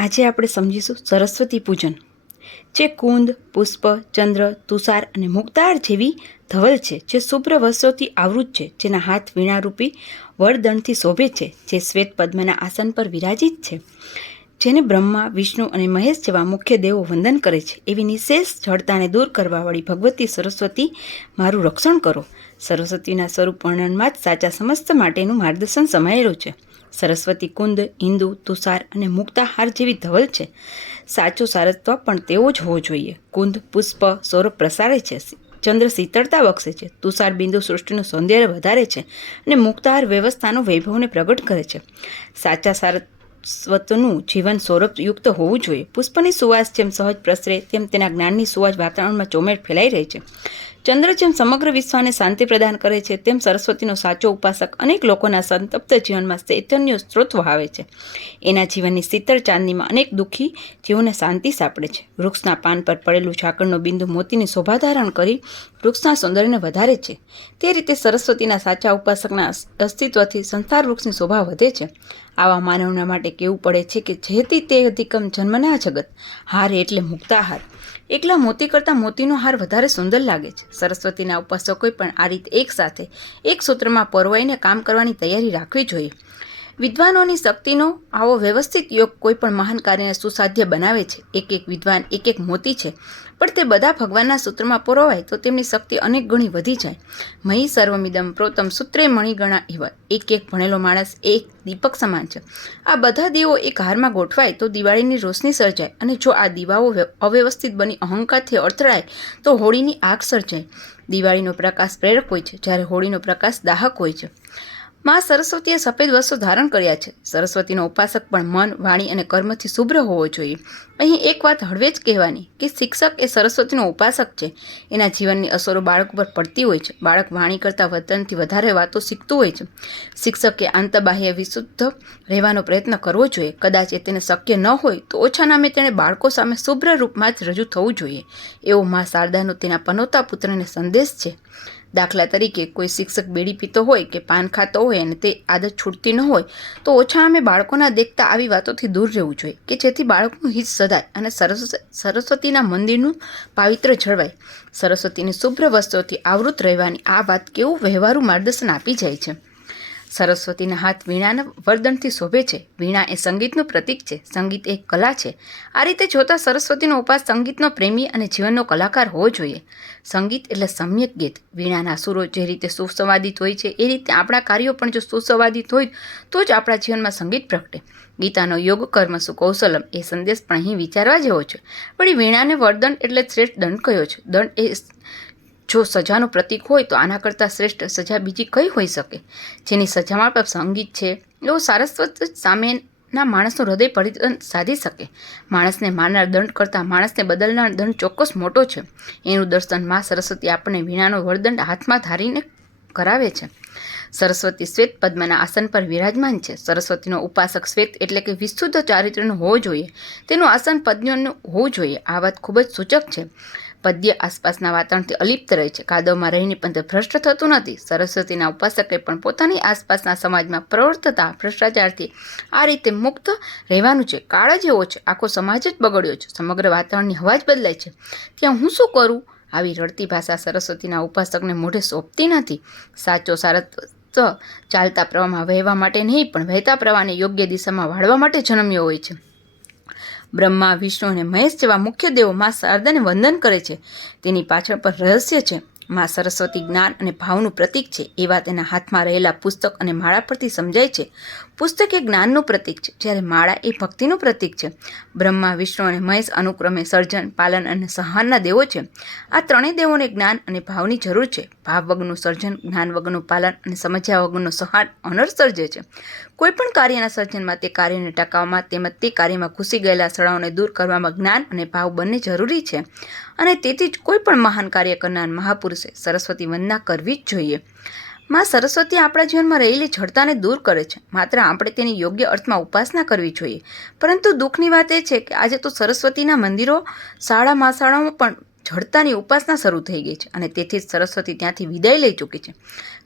આજે આપણે સમજીશું સરસ્વતી પૂજન, જે કુંદ, પુષ્પ, ચંદ્ર, તુષાર અને મુક્તાર જેવી ધવલ છે, જે શુભ્ર વસ્ત્રોથી આવૃત છે, જેના હાથ વીણારૂપી વરદંડથી શોભે છે, જે શ્વેત પદ્મના આસન પર વિરાજિત છે, જેને બ્રહ્મા, વિષ્ણુ અને મહેશ જેવા મુખ્ય દેવો વંદન કરે છે. એવી નિશેષ જડતાને દૂર કરવાવાળી ભગવતી સરસ્વતી, મારું રક્ષણ કરો. સરસ્વતીના સ્વરૂપ વર્ણનમાં જ સાચા સમસ્ત માટેનું માર્ગદર્શન સમાયેલું છે. સરસ્વતી કુંદ, ઇન્દુ, તુષાર અને મુક્તાહાર જેવી ધવલ છે. સાચો સારસ્વત પણ તેવો જ હોવો જોઈએ. કુંદ પુષ્પ સૌરભ પ્રસારે છે, ચંદ્ર શીતળતા બક્ષે છે, તુષાર બિંદુ સૃષ્ટિનું સૌંદર્ય વધારે છે અને મુક્તાહાર વ્યવસ્થાનો વૈભવને પ્રગટ કરે છે. સાચા સારસ્વતનું જીવન સૌરભયુક્ત હોવું જોઈએ. પુષ્પની સુવાસ જેમ સહજ પ્રસરે, તેમ તેના જ્ઞાનની સુવાસ વાતાવરણમાં ચોમેર ફેલાઈ રહી છે. ચંદ્ર જેમ સમગ્ર વિશ્વને શાંતિ પ્રદાન કરે છે, તેમ સરસ્વતીનો સાચો ઉપાસક અનેક લોકોના સંતપ્ત જીવનમાં ચૈતન્ય સ્ત્રોત વહાવે છે. એના જીવનની શીતળ ચાંદનીમાં અનેક દુઃખી જીવોને શાંતિ સાંપડે છે. વૃક્ષના પાન પર પડેલું ઝાકળનો બિંદુ મોતીની શોભા ધારણ કરી વૃક્ષના સૌંદર્યને વધારે છે. તે રીતે સરસ્વતીના સાચા ઉપાસકના અસ્તિત્વથી સંસાર વૃક્ષની શોભા વધે છે. આવા માનવના માટે કહેવું પડે છે કે જેથી તે અધિકમ જન્મના જગત, હાર એટલે મુક્તાહાર. એકલા મોતી કરતાં મોતીનો હાર વધારે સુંદર લાગે છે. સરસ્વતીના ઉપાસકોએ પણ આ રીતે એક સાથે એક સૂત્રમાં પરોવાઈને કામ કરવાની તૈયારી રાખવી જોઈએ. વિદ્વાનોની શક્તિનો આવો વ્યવસ્થિત યોગ કોઈ પણ મહાન કાર્યને સુસાધ્ય બનાવે છે. એક એક વિદ્વાન એક એક મોતી છે, પણ તે બધા ભગવાનના સૂત્રમાં પરોવાય તો તેમની શક્તિ અનેક ગણી વધી જાય. મહી સર્વમિદમ પ્રોતમ સૂત્રે મણિગણા એવા. એક એક ભણેલો માણસ એક દીપક સમાન છે. આ બધા દીવો એક હારમાં ગોઠવાય તો દિવાળીની રોશની સર્જાય, અને જો આ દીવાઓ અવ્યવસ્થિત બની અહંકારથી અર્થળાય તો હોળીની આગ સર્જાય. દિવાળીનો પ્રકાશ પ્રેરક હોય છે, જ્યારે હોળીનો પ્રકાશ દાહક હોય છે. માં સરસ્વતીએ સફેદ વસ્ત્રો ધારણ કર્યા છે. સરસ્વતીનો ઉપાસક પણ મન, વાણી અને કર્મથી શુભ્ર હોવો જોઈએ. અહીં એક વાત હળવે જ કહેવાની કે શિક્ષક એ સરસ્વતીનો ઉપાસક છે. એના જીવનની અસરો બાળક ઉપર પડતી હોય છે. બાળક વાણી કરતાં વતનથી વધારે વાતો શીખતું હોય છે. શિક્ષકે આંતબાહ્ય વિશુદ્ધ રહેવાનો પ્રયત્ન કરવો જોઈએ. કદાચ એ તેને શક્ય ન હોય તો ઓછા નામે તેણે બાળકો સામે શુભ્ર રૂપમાં જ રજૂ થવું જોઈએ. એવો મા શારદાનો તેના પનોતા પુત્રને સંદેશ છે. દાખલા તરીકે કોઈ શિક્ષક બીડી પીતો હોય કે પાન ખાતો હોય અને તે આદત છૂટતી ન હોય તો ઓછા નામે બાળકોના દેખતા આવી વાતોથી દૂર રહેવું જોઈએ, કે જેથી બાળકનું હિત સદાય અને સરસ્વતીના મંદિરનું પાવિત્ર જળવાય. સરસ્વતીની શુભ્ર વસ્ત્રોથી આવૃત રહેવાની આ વાત કેવું વ્યવહારુ માર્ગદર્શન આપી જાય છે. સરસ્વતીના હાથ વીણાના વરદંડથી શોભે છે. વીણા એ સંગીતનું પ્રતીક છે. સંગીત એક કલા છે. આ રીતે જોતા સરસ્વતીનો ઉપાસ સંગીતનો પ્રેમી અને જીવનનો કલાકાર હોવો જોઈએ. સંગીત એટલે સમ્યક ગીત. વીણાના સુરો જે રીતે સુસંવાદિત હોય છે, એ રીતે આપણા કાર્યો પણ જો સુસંવાદિત હોય તો જ આપણા જીવનમાં સંગીત પ્રગટે. ગીતાનો યોગ કર્મ સુકૌશલમ એ સંદેશ પણ અહીં વિચારવા જેવો છે. વળી વીણાને વરદંડ એટલે શ્રેષ્ઠ દંડ કયો છે. દંડ એ જો સજાનું પ્રતીક હોય તો આના કરતાં શ્રેષ્ઠ સજા બીજી કઈ હોઈ શકે. જેની સજામાં પણ સંગીત છે, એવો સારસ્વત સામેના માણસનું હૃદય પરિવર્તન સાધી શકે. માણસને મારનાર દંડ કરતાં માણસને બદલનાર દંડ ચોક્કસ મોટો છે. એનું દર્શન માં સરસ્વતી આપણને વીણાનો વરદંડ હાથમાં ધારીને કરાવે છે. સરસ્વતી શ્વેત પદ્મના આસન પર વિરાજમાન છે. સરસ્વતીનો ઉપાસક શ્વેત એટલે કે વિશુદ્ધ ચારિત્ર્યનું હોવું જોઈએ. તેનું આસન પદ્મનું હોવું જોઈએ. આ વાત ખૂબ જ સૂચક છે. પદ્ય આસપાસના વાતાવરણથી અલિપ્ત રહે છે. કાદવમાં રહીને પણ તે ભ્રષ્ટ થતું નથી. સરસ્વતીના ઉપાસકે પણ પોતાની આસપાસના સમાજમાં પ્રવર્તતા ભ્રષ્ટાચારથી આ રીતે મુક્ત રહેવાનું છે. કાળ જ એવો છે, આખો સમાજ જ બગડ્યો છે. સમગ્ર વાતાવરણની હવા જ બદલાય છે. ત્યાં હું શું કરું? આવી રડતી ભાષા સરસ્વતીના ઉપાસકને મોઢે સોંપતી નથી. સાચો સારસ્વત ચાલતા પ્રવાહમાં વહેવા માટે નહીં, પણ વહેતા પ્રવાહને યોગ્ય દિશામાં વાળવા માટે જન્મ્યો હોય છે. બ્રહ્મા, વિષ્ણુ અને મહેશ જેવા મુખ્ય દેવો માં શારદાને વંદન કરે છે. તેની પાછળ પર રહસ્ય છે. માં સરસ્વતી જ્ઞાન અને ભાવનું પ્રતીક છે. એ વાત એના હાથમાં રહેલા પુસ્તક અને માળા પરથી સમજાય છે. પુસ્તક એ જ્ઞાનનું પ્રતીક છે, જ્યારે માળા એ ભક્તિનું પ્રતીક છે. બ્રહ્મા, વિષ્ણુ અને મહેશ અનુક્રમે સર્જન, પાલન અને સંહારના દેવો છે. આ ત્રણેય દેવોને જ્ઞાન અને ભાવની જરૂર છે. ભાવ વગરનું સર્જન, જ્ઞાન વગરનું પાલન અને સમજ્યા વગરનું સંહાર અનર્થ સર્જે છે. કોઈ પણ કાર્યના સર્જનમાં, તે કાર્યને ટકાવવામાં તેમજ તે કાર્યમાં ઘૂસી ગયેલા સડાઓને દૂર કરવામાં જ્ઞાન અને ભાવ બંને જરૂરી છે. અને તેથી જ કોઈ પણ મહાન કાર્ય કરનાર મહાપુરુષે સરસ્વતી વંદના કરવી જ જોઈએ. માં સરસ્વતી આપણા જીવનમાં રહેલી જડતાને દૂર કરે છે. માત્ર આપણે તેની યોગ્ય અર્થમાં ઉપાસના કરવી જોઈએ. પરંતુ દુઃખની વાત એ છે કે આજે તો સરસ્વતીના મંદિરો શાળામાં પણ જડતાની ઉપાસના શરૂ થઈ ગઈ છે અને તેથી જ સરસ્વતી ત્યાંથી વિદાય લઈ ચૂકી છે,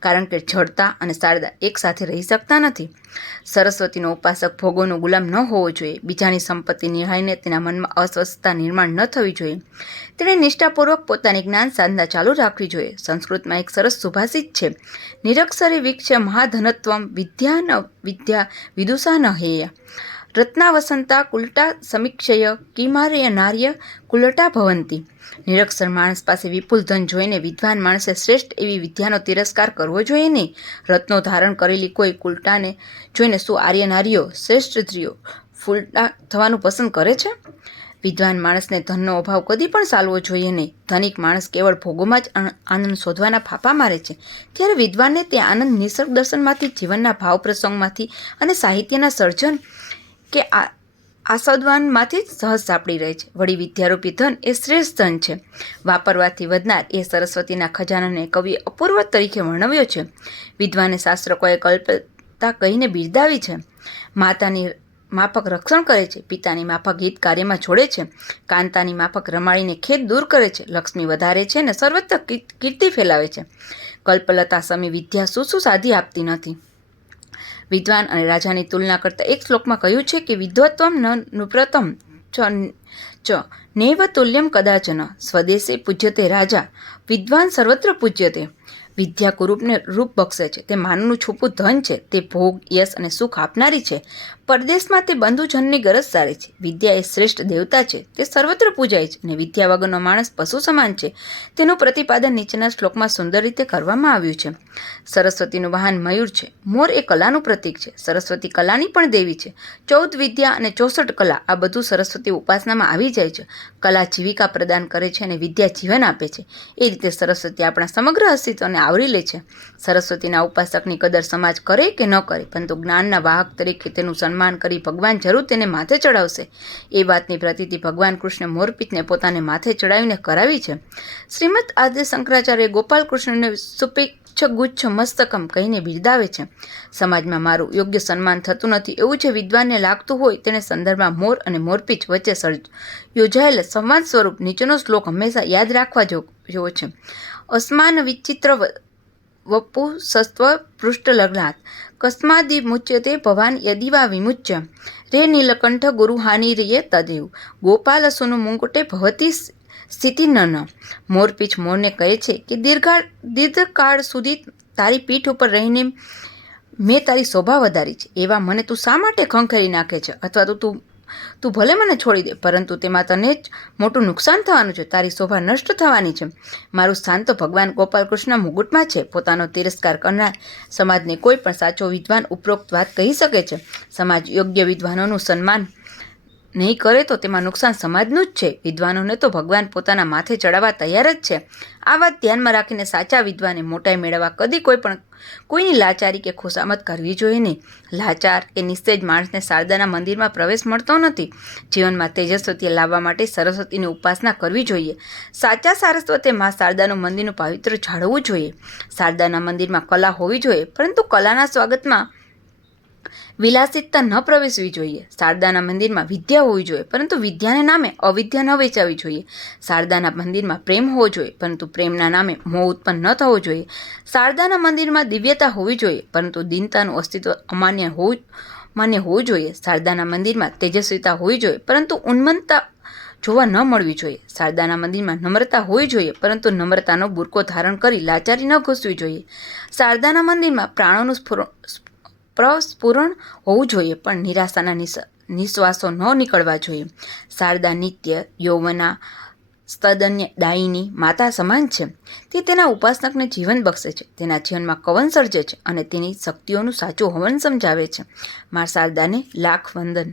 કારણ કે જડતા અને શારદા એક સાથે રહી શકતા નથી. સરસ્વતીનો ઉપાસક ભોગોનો ગુલામ ન હોવો જોઈએ. બીજાની સંપત્તિ નિહાળીને તેના મનમાં અસ્વસ્થતા નિર્માણ ન થવી જોઈએ. તેણે નિષ્ઠાપૂર્વક પોતાની જ્ઞાન સાધના ચાલુ રાખવી જોઈએ. સંસ્કૃતમાં એક સરસ સુભાષિત છે, નિરક્ષરે વીક્ષ્ય મહાધનત્વમ વિદ્યા વિદુષા ન હેય રત્નાવસંતા કુલટા સમીક્ષય કિમાર્ય નાર્ય કુલટા ભવંતી. નિરક્ષર માણસ પાસે વિપુલ ધન જોઈને વિદ્વાન માણસે શ્રેષ્ઠ એવી વિદ્યાનો તિરસ્કાર કરવો જોઈએ નહીં. રત્નો ધારણ કરેલી કોઈ કુલટાને જોઈને શું આર્ય નારીઓ શ્રેષ્ઠ સ્ત્રીઓ ફૂલટા થવાનું પસંદ કરે છે? વિદ્વાન માણસને ધનનો અભાવ કદી પણ સાલવો જોઈએ નહીં. ધનિક માણસ કેવળ ભોગોમાં જ આનંદ શોધવાના ફાંફા મારે છે, ત્યારે વિદ્વાનને તે આનંદ નિસર્ગ દર્શનમાંથી, જીવનના ભાવ પ્રસંગમાંથી અને સાહિત્યના સર્જન કે આસ્વાદનમાંથી જ સહજ સાંપડી રહે છે. વળી વિદ્યારૂપી ધન એ શ્રેષ્ઠ ધન છે. વાપરવાથી વધનાર એ સરસ્વતીના ખજાનાને કવિએ અપૂર્વ તરીકે વર્ણવ્યો છે. વિદ્વાને શાસ્ત્રકોએ કલ્પતા કહીને બિરદાવી છે. માતાની માફક રક્ષણ કરે છે, પિતાની માફક હિત કાર્યમાં જોડે છે, કાંતાની માફક રમાડીને ખેદ દૂર કરે છે, લક્ષ્મી વધારે છે અને સર્વત્ર કીર્તિ ફેલાવે છે. કલ્પલતા સમી વિદ્યા શું સાધી આપતી નથી. વિદ્વાન અને રાજાની તુલના કરતા એક શ્લોકમાં કહ્યું છે કે વિદ્વત્વમ ન નૃપ્રતમ ચ નૈવ તુલ્યમ કદાચન સ્વદેશે પૂજ્યતે રાજા વિદ્વાન સર્વત્ર પૂજ્યતે. વિદ્યા કુરૂપને રૂપ બક્ષે છે. તે માનવનું છૂપું ધન છે. તે ભોગ, યશ અને સુખ આપનારી છે. પરદેશમાં તે બંધુજનની ગરજ સારે છે. વિદ્યા એ શ્રેષ્ઠ દેવતા છે. તે સર્વત્ર પૂજાય છે અને વિદ્યા વગરનો માણસ પશુ સમાન છે. તેનું પ્રતિપાદન નીચેના શ્લોકમાં સુંદર રીતે કરવામાં આવ્યું છે. સરસ્વતીનું વાહન મયુર છે. મોર એ કલાનું પ્રતીક છે. સરસ્વતી કલાની પણ દેવી છે. 14 વિદ્યા અને 64 કલા આ બધું સરસ્વતી ઉપાસનામાં આવી જાય છે. કલા જીવિકા પ્રદાન કરે છે અને વિદ્યા જીવન આપે છે. એ રીતે સરસ્વતી આપણા સમગ્ર અસ્તિત્વને આવરી લે છે. સરસ્વતીના ઉપાસકની કદર સમાજ કરે કે ન કરે, પરંતુ જ્ઞાનના વાહક તરીકે તેનું સન્માન કરી ભગવાન જરૂર તેને માથે ચડાવશે. એ વાતની પ્રતીતિ ભગવાન કૃષ્ણે મોરપીંછને પોતાને માથે ચડાવીને કરાવી છે. શ્રીમદ આદ્ય શંકરાચાર્ય ગોપાલ કૃષ્ણને સુપિચ્છ ગુચ્છ મસ્તકમ કહીને બિરદાવે છે. સમાજમાં મારું યોગ્ય સન્માન થતું નથી એવું જે વિદ્વાનને લાગતું હોય તેને સંદર્ભમાં મોર અને મોરપીંછ વચ્ચે યોજાયેલ સંવાદ સ્વરૂપ નીચેનો શ્લોક હંમેશા યાદ રાખવા જેવો છે. અસ્માન વિચિત્ર વપુ સસ્વ પૃષ્ઠ લગ્નાત કસ્માદિમુચ્યતે ભવાન યદિવા વિમુચ્ય રે નીલકંઠ ગુરુહાનિર્યે તદેવ ગોપાલ સુનુ મુંકુટે ભવતી સ્થિતિ ન. મોરપીંછ મોરને કહે છે કે દીર્ઘકાળ સુધી તારી પીઠ ઉપર રહીને મેં તારી શોભા વધારી છે. એવા મને તું શા માટે ખંખેરી નાખે છે? અથવા તો તું ભલે મને છોડી દે, પરંતુ તેમાં તને જ મોટું નુકસાન થવાનું છે. તારી શોભા નષ્ટ થવાની છે. મારું સ્થાન તો ભગવાન ગોપાલકૃષ્ણના મુગુટમાં છે. પોતાનો તિરસ્કાર કરનાર સમાજને કોઈ પણ સાચો વિદ્વાન ઉપરોક્ત વાત કહી શકે છે. સમાજ યોગ્ય વિદ્વાનોનું સન્માન નહીં કરે તો તેમાં નુકસાન સમાજનું જ છે. વિદ્વાનોને તો ભગવાન પોતાના માથે ચડાવવા તૈયાર જ છે. આ વાત ધ્યાનમાં રાખીને સાચા વિદ્વાને મોટાઈ મેળવવા કદી કોઈની લાચારી કે ખુશામત કરવી જોઈએ નહીં. લાચાર કે નિસ્તેજ માણસને શારદાના મંદિરમાં પ્રવેશ મળતો નથી. જીવનમાં તેજસ્વતી લાવવા માટે સરસ્વતીની ઉપાસના કરવી જોઈએ. સાચા સારસ્વતે મા શારદાનું મંદિરનું પાવિત્ર જાળવવું જોઈએ. શારદાના મંદિરમાં કલા હોવી જોઈએ, પરંતુ કલાના સ્વાગતમાં વિલાસિતતા ન પ્રવેશવી જોઈએ. શારદાના મંદિરમાં વિદ્યા હોવી જોઈએ, પરંતુ વિદ્યાને નામે અવિદ્યા ન વેચાવી જોઈએ. શારદાના મંદિરમાં પ્રેમ હોવો જોઈએ, પરંતુ પ્રેમના નામે મોહ ઉત્પન્ન ન થવો જોઈએ. શારદાના મંદિરમાં દિવ્યતા હોવી જોઈએ, પરંતુ દીનતાનું અસ્તિત્વ માન્ય હોવું જોઈએ. શારદાના મંદિરમાં તેજસ્વીતા હોવી જોઈએ, પરંતુ ઉન્મત્તતા જોવા ન મળવી જોઈએ. શારદાના મંદિરમાં નમ્રતા હોવી જોઈએ, પરંતુ નમ્રતાનો બુરકો ધારણ કરી લાચારી ન ઘૂસવી જોઈએ. શારદાના મંદિરમાં પ્રાણોનું પ્રસ્ફુરણ હોવું જોઈએ, પણ નિરાશાના નિશ્વાસો ન નીકળવા જોઈએ. શારદા નિત્ય યૌવના સ્તદન્ય દાયિની માતા સમાન છે. તે તેના ઉપાસકને જીવન બક્ષે છે, તેના જીવનમાં કવન સર્જે છે અને તેની શક્તિઓનું સાચું હવન સમજાવે છે. મા શારદાને લાખ વંદન.